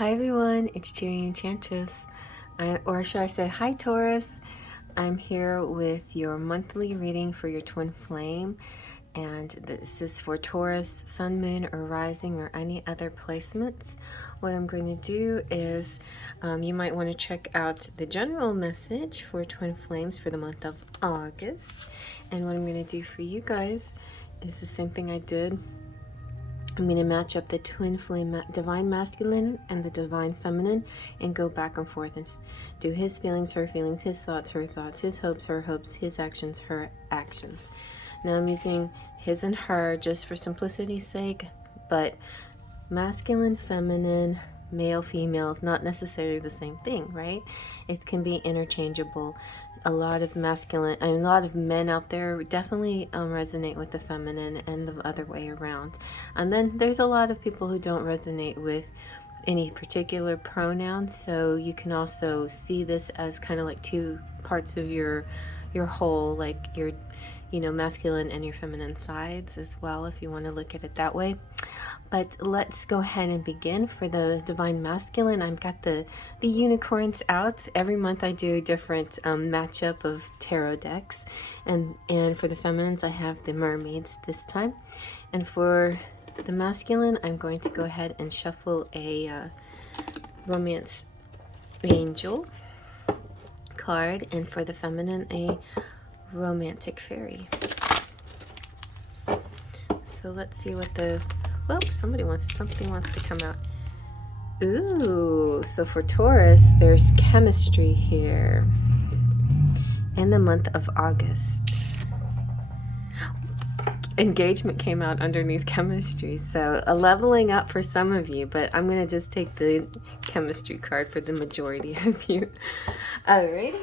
Hi everyone, it's Jerry Enchantress, or should I say hi Taurus. I'm here with your monthly reading for your twin flame, and this is for Taurus, Sun, Moon, or Rising, or any other placements. What I'm going to do is, you might want to check out the general message for twin flames for the month of August, and what I'm going to do for you guys is the same thing I did. I'm going to match up the twin flame divine masculine and the divine feminine and go back and forth and do his feelings, her feelings, his thoughts, her thoughts, his hopes, her hopes, his actions, her actions. Now I'm using his and her just for simplicity's sake, but masculine, feminine, male, female, not necessarily the same thing, right? It can be interchangeable. A lot of men out there definitely resonate with the feminine and the other way around. And then there's a lot of people who don't resonate with any particular pronoun, so you can also see this as kind of like two parts of your whole, like your masculine and your feminine sides as well, if you want to look at it that way. But let's go ahead and begin. For the divine masculine, I've got the unicorns out. Every month I do a different matchup of tarot decks, and for the feminines I have the mermaids this time. And for the masculine, I'm going to go ahead and shuffle a romance angel card, and for the feminine, a romantic fairy. So let's see what the something wants to come out. Ooh, so for Taurus, there's chemistry here in the month of August. Engagement came out underneath chemistry, so a leveling up for some of you, but I'm going to just take the chemistry card for the majority of you. Alright,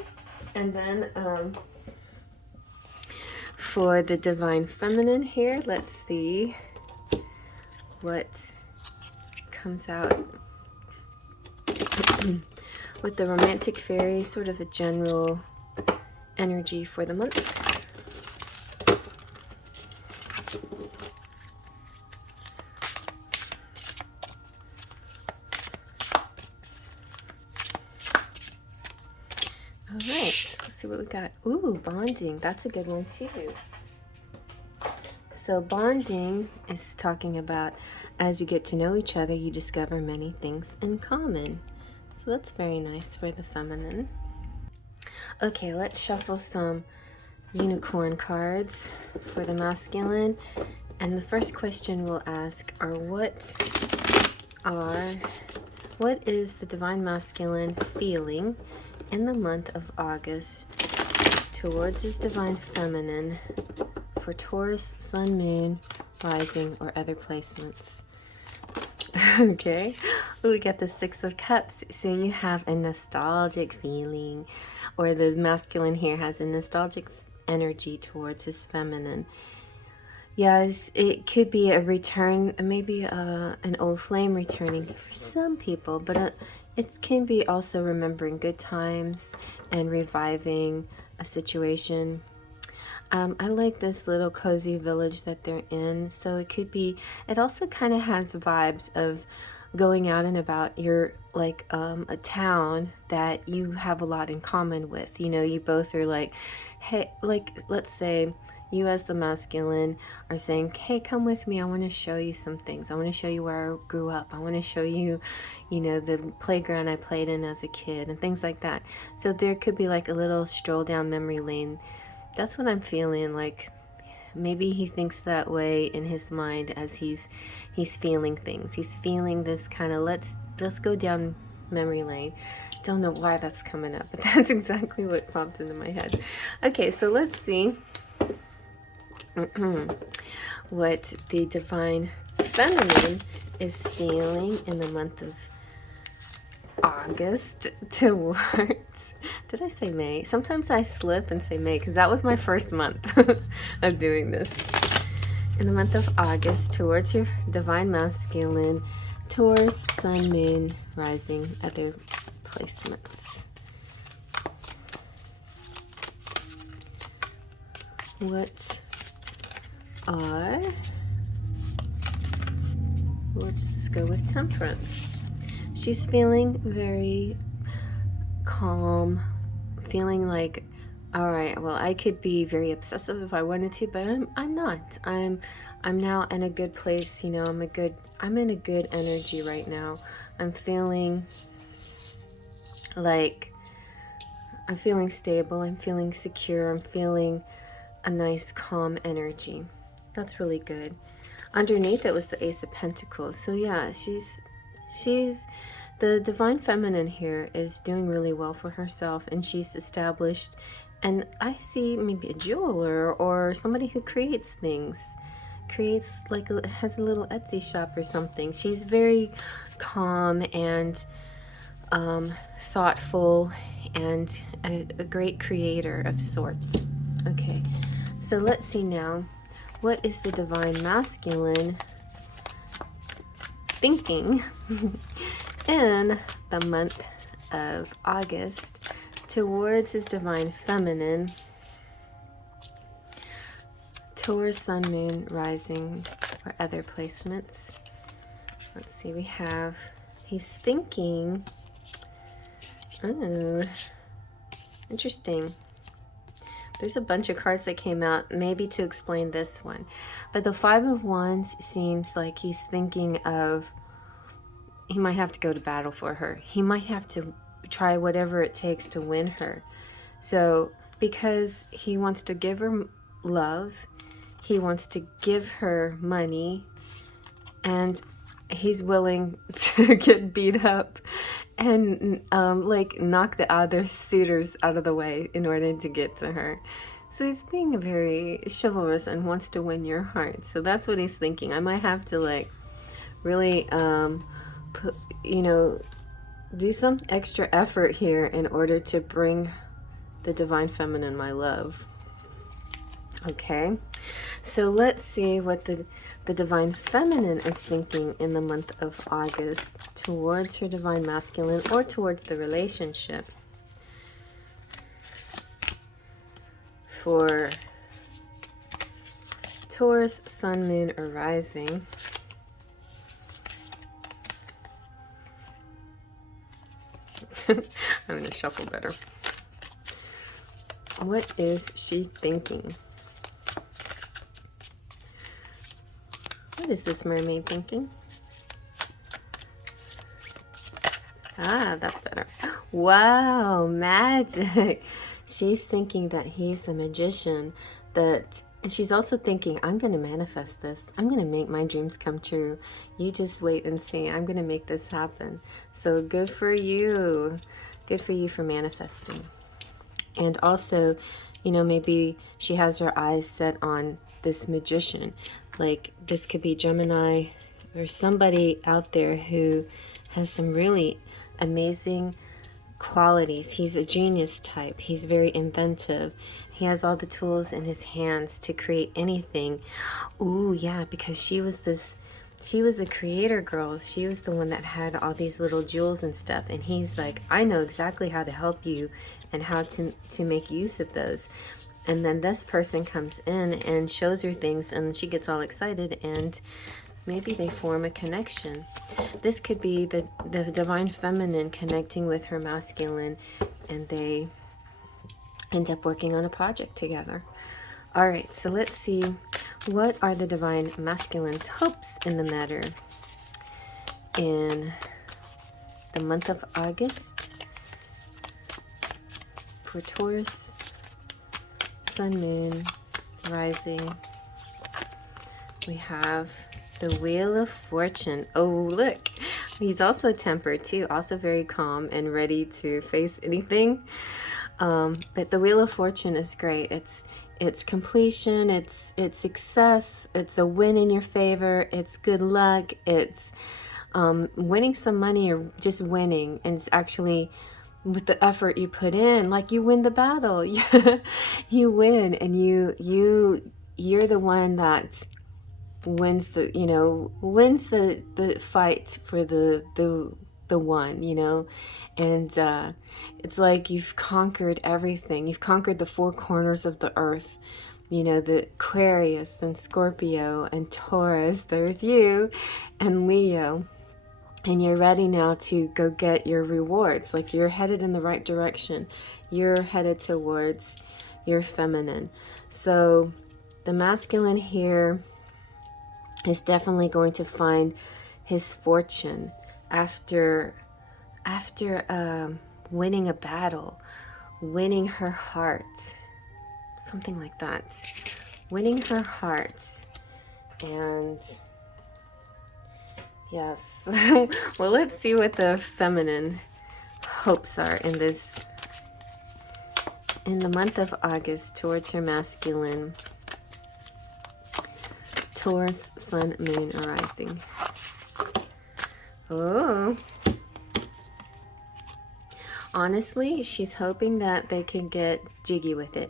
and then for the divine feminine here, let's see what comes out with the romantic fairy, sort of a general energy for the month. All right, let's see what we got. Ooh, bonding. That's a good one too. So bonding is talking about as you get to know each other, you discover many things in common. So that's very nice for the feminine. Okay, let's shuffle some unicorn cards for the masculine. And the first question we'll ask are what is the divine masculine feeling in the month of August towards his divine feminine for Taurus, Sun, Moon, Rising, or other placements. Okay, we got the Six of Cups. So you have a nostalgic feeling, or the masculine here has a nostalgic energy towards his feminine. Yes, it could be a return, maybe an old flame returning for some people, but it can be also remembering good times and reviving a situation. I like this little cozy village that they're in, so it also kind of has vibes of going out and about. You're like a town that you have a lot in common with. You both are like, hey, like let's say you as the masculine are saying, hey, come with me, I want to show you some things. I want to show you where I grew up. I want to show you, the playground I played in as a kid and things like that. So there could be like a little stroll down memory lane. That's what I'm feeling. Like maybe he thinks that way in his mind as he's feeling things. He's feeling this kind of let's go down memory lane. Don't know why that's coming up, but that's exactly what popped into my head. Okay, so let's see what the divine feminine is feeling in the month of August towards, did I say May? Sometimes I slip and say May because that was my first month of doing this. In the month of August towards your divine masculine, Taurus, Sun, Moon, Rising, other placements. Let's just go with Temperance. she's feeling very calm, feeling like, all right, well, I could be very obsessive if I wanted to, but I'm not. I'm now in a good place, you know. I'm in a good energy right now. I'm feeling like I'm feeling stable, I'm feeling secure, I'm feeling a nice calm energy. That's really good. Underneath it was the Ace of Pentacles. So yeah, she's the divine feminine here is doing really well for herself, and she's established, and I see maybe a jeweler or somebody who creates things, has a little Etsy shop or something. She's very calm and thoughtful and a great creator of sorts. Okay, so let's see now, what is the divine masculine thinking in the month of August towards his divine feminine? Taurus, Sun, Moon, Rising, or other placements. Let's see, we have, he's thinking, oh, interesting. There's a bunch of cards that came out, maybe to explain this one. But the Five of Wands seems like he's thinking of, he might have to go to battle for her. He might have to try whatever it takes to win her. So, because he wants to give her love, he wants to give her money, and he's willing to get beat up and like knock the other suitors out of the way in order to get to her. So he's being very chivalrous and wants to win your heart. So that's what he's thinking. I might have to like really put, you know, do some extra effort here in order to bring the divine feminine my love. Okay, so let's see what the divine feminine is thinking in the month of August towards her divine masculine, or towards the relationship. For Taurus, Sun, Moon, or Rising. I'm going to shuffle better. What is she thinking? What is this mermaid thinking? Ah, that's better. Wow, magic. She's thinking that he's the magician, and she's also thinking, I'm going to manifest this. I'm going to make my dreams come true. You just wait and see. I'm going to make this happen. So good for you. Good for you for manifesting. And also, you know, maybe she has her eyes set on this magician. Like, this could be Gemini or somebody out there who has some really amazing qualities. He's a genius type. He's very inventive. He has all the tools in his hands to create anything. Ooh, yeah, because she was a creator girl. She was the one that had all these little jewels and stuff. And he's like, I know exactly how to help you and how to make use of those. And then this person comes in and shows her things, and she gets all excited, and maybe they form a connection. This could be the divine feminine connecting with her masculine, and they end up working on a project together. All right, so let's see, what are the divine masculine's hopes in the matter in the month of August for Taurus, Sun, Moon, Rising. We have the Wheel of Fortune. Oh, look, he's also tempered too, also very calm and ready to face anything. But the Wheel of Fortune is great. It's completion, it's success, it's a win in your favor, it's good luck, it's winning some money, or just winning, and it's actually with the effort you put in, like you win the battle. You win, and you're the one that wins the, you know, wins the fight for the one, you know. And it's like you've conquered everything. You've conquered the four corners of the earth, you know, the Aquarius and Scorpio and Taurus, there's you, and Leo. and you're ready now to go get your rewards. Like, you're headed in the right direction. You're headed towards your feminine. So the masculine here is definitely going to find his fortune after winning a battle, winning her heart, something like that, winning her heart. And yes, well, let's see what the feminine hopes are in the month of August towards her masculine. Taurus, Sun, Moon, or Rising. Oh. Honestly, she's hoping that they can get jiggy with it.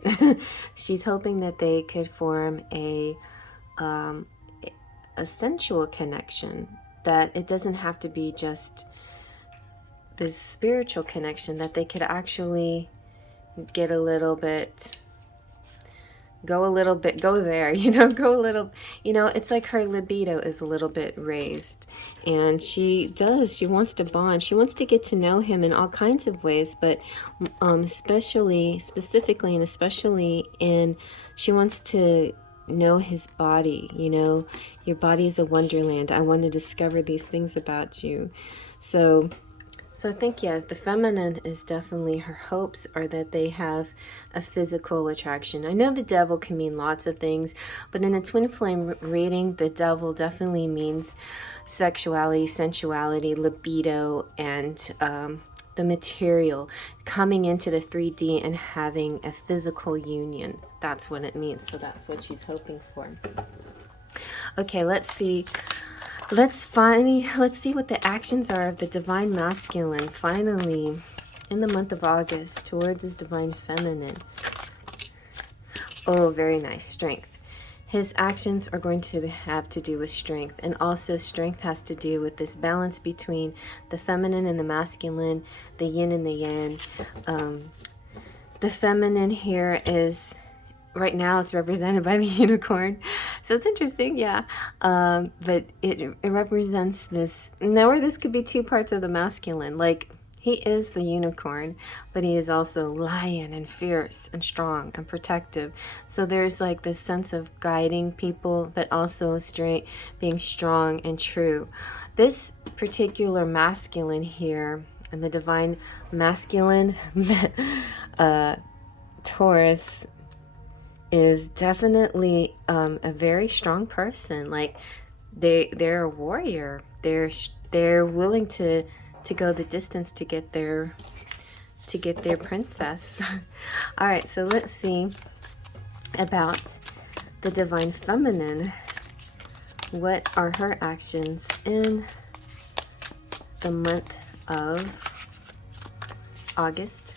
She's hoping that they could form a sensual connection, that it doesn't have to be just this spiritual connection, that they could actually get a little bit, go there, go a little, it's like her libido is a little bit raised, and she wants to bond, she wants to get to know him in all kinds of ways, but specifically and especially she wants to know his body. Your body is a wonderland. I want to discover these things about you. So I think, yeah, the feminine is definitely, her hopes are that they have a physical attraction. I know the devil can mean lots of things, but in a twin flame reading, the devil definitely means sexuality, sensuality, libido, and the material coming into the 3D and having a physical union. That's what it means. So that's what she's hoping for. Okay, let's see. Let's see what the actions are of the divine masculine finally in the month of August towards his divine feminine. Oh, very nice. Strength. His actions are going to have to do with strength, and also strength has to do with this balance between the feminine and the masculine, the yin and the yang. The feminine here is, right now it's represented by the unicorn, so it's interesting, yeah. But it represents this, now, or this could be two parts of the masculine. Like, he is the unicorn, but he is also lion and fierce and strong and protective. So there's like this sense of guiding people, but also being strong and true. This particular masculine here, and the divine masculine, Taurus, is definitely a very strong person. Like, they're a warrior. They're willing to go the distance to get their princess. All right, so let's see about the divine feminine. What are her actions in the month of August?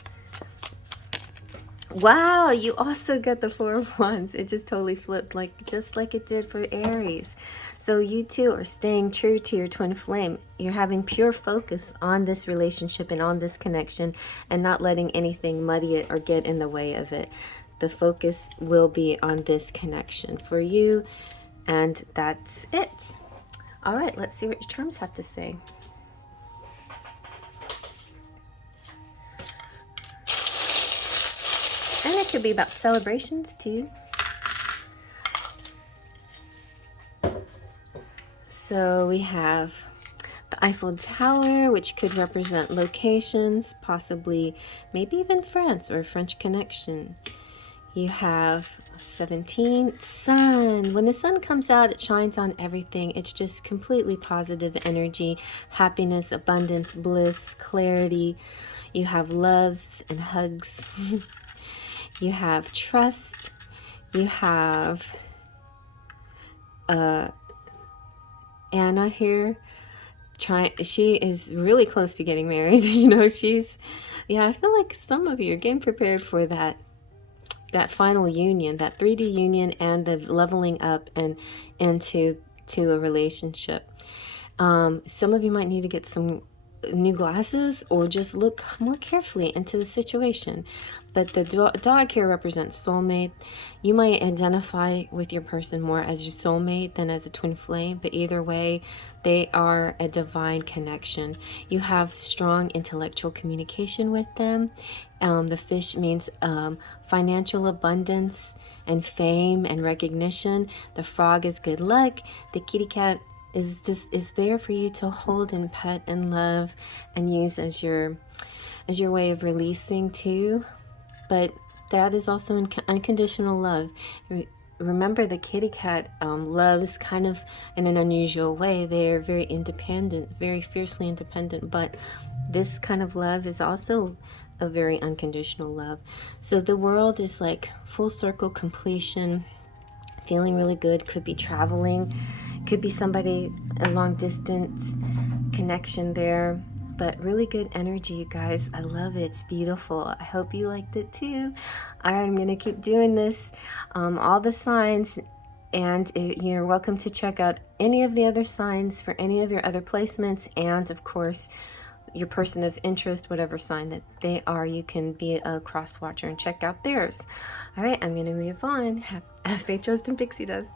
Wow, you also get the Four of Wands. It just totally flipped, just like it did for Aries. So you too are staying true to your twin flame. You're having pure focus on this relationship and on this connection, and not letting anything muddy it or get in the way of it. The focus will be on this connection for you, and that's it. All right, let's see what your charms have to say. And it could be about celebrations too. So we have the Eiffel Tower, which could represent locations, possibly maybe even France or a French connection. You have 17, sun. When the sun comes out, it shines on everything. It's just completely positive energy, happiness, abundance, bliss, clarity. You have loves and hugs. You have trust. You have Anna here. She is really close to getting married. I feel like some of you are getting prepared for that final union, that 3D union, and the leveling up and into a relationship. Some of you might need to get some new glasses or just look more carefully into the situation. But the dog here represents soulmate. You might identify with your person more as your soulmate than as a twin flame, but either way, they are a divine connection. You have strong intellectual communication with them. The fish means financial abundance and fame and recognition. The frog is good luck. The kitty cat is there for you to hold and pet and love and use as your way of releasing too. But that is also unconditional love. Remember, the kitty cat loves kind of in an unusual way. They are very independent, very fiercely independent, but this kind of love is also a very unconditional love. So the world is like full circle completion, feeling really good. Could be traveling, could be somebody a long distance connection there, but really good energy, you guys. I love it. It's beautiful. I hope you liked it too. All right, I'm gonna keep doing this, all the signs, and you're welcome to check out any of the other signs for any of your other placements, and of course your person of interest, whatever sign that they are, you can be a cross watcher and check out theirs. All right, I'm gonna move on. Have faith, trust, and pixie dust.